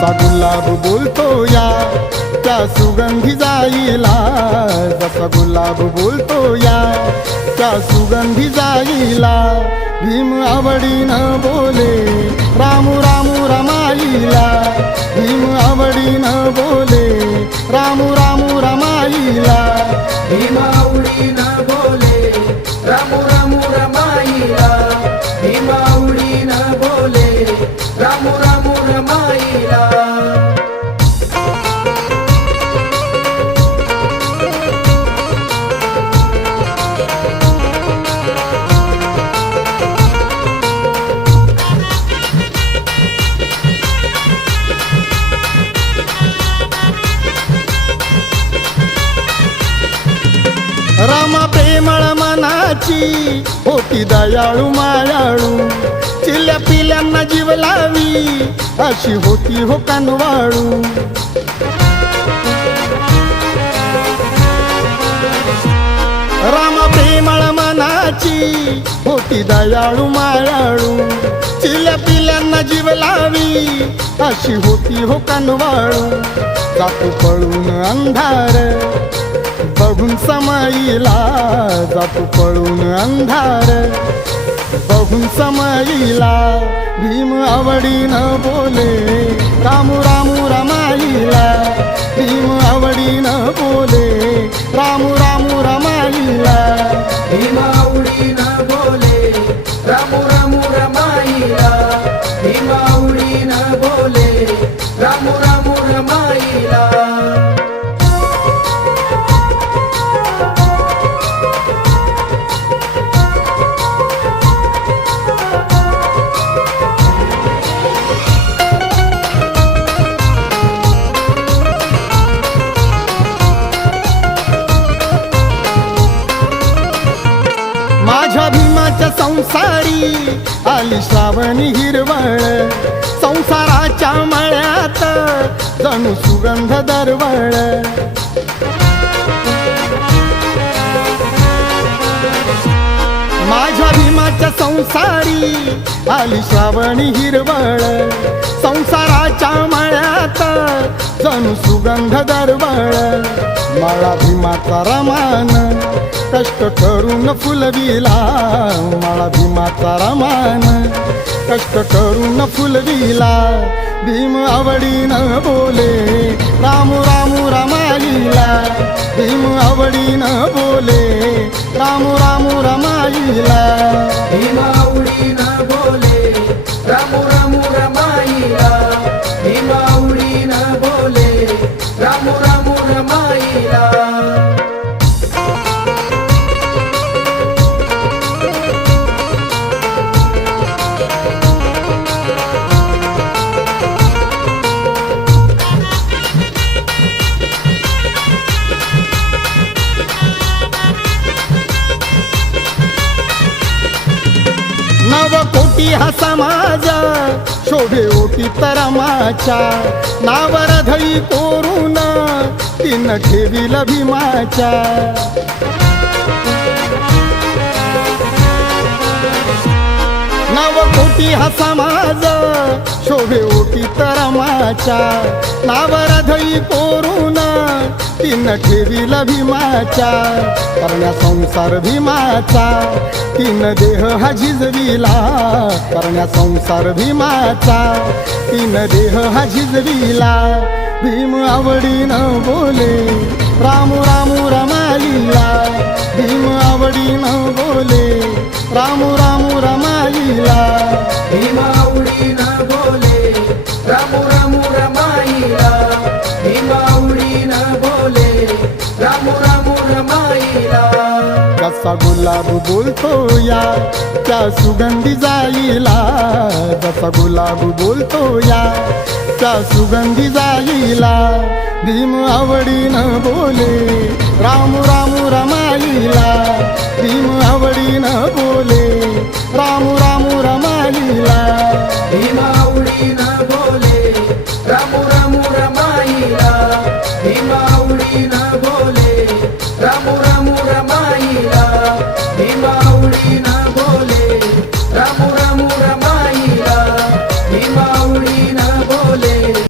जसा गुलाब बोलतो या त्या सुगंधी जाईला, जसा गुलाब बोलतो या त्या सुगंधी जाईला. भीम आवडीनं बोले रामू रामू रमाईला, भीम आवडीनं बोले रामू रामू रमाईला. भीम आवडीनं बोले रामू रामू रमाईला, भीम आवडीनं बोले रामू रामू रमाईला. रामा प्रेमळ मनाची होती दयाळू मायाळू, चिल्या पिल्यांना जीव लावी अशी होती हो कानवाळू. रामा प्रेमळ मनाची होती दयाळू मायाळू, चिल्या पिल्यांना जीव लावी अशी होती हो कानवाळू. जातो पळून अंधार बघून समाईला, जातो पळून अंधार बघून समाईला. भीम आवडीनं बोले रामू रामू रमाईला, भीम आवडीनं बोले रामू रामू रमाईला. भीम आवडीनं बोले रामू रामू रमाईला, भीम आवडीनं बोले रामू रामू रमाईला. माझ्या भीमाच्या संसारी आली श्रावणी हिरवळ, संसाराच्या मळ्यात जणू सुगंध दरवळ. माझ्या भीमाच्या संसारी आली श्रावणी हिरवळ, संसाराच्या मळ्यात जणू सुगंध दरवळ. मला भीमाचा रमान कष्ट करून फुलविला, मला भीमाचा रमान कष्ट करून फुलविला. भीम आवडीनं बोले रामू रामू रमाईला, भीम आवडीनं बोले रामू रामू रमाईला. भीम आवडीनं बोले रामू रामू रमाईला, भीम आवडीनं बोले रामू रामू रमाईला. नवकोटी हा समाज शोभे ओटी तरमाच्या, नावर धई कोरून तीन ठेवील भीमाच्या. नवकोटी हा समाज शोभे ओटी तरमाच्या, नावर धई कोरून तीन ठेवील भीमाच्या. करण्या संसार भीमाचा तीन देह हा झिजविला, करण्या संसार भीमाचा तीन देह हा झिजविला. भीम आवडीनं बोले रामू रामू रमाईला, भीम आवडीनं बोले रामू रामू रमाईला. भीम आवडीनं बोले रामू रामू रमाईला, भीम आवडीनं बोले रामू रामू रमाईला. जसा गुलाब बोलतो या त्या सुगंधी जाईला, जसा गुलाब बोलतो या त्या सुगंधी जाईला. भीम आवडीनं बोले रामू रामू रमाईला, भीम आवडीनं बोले रामू रामू रमाईला. भीम आवडीनं बोले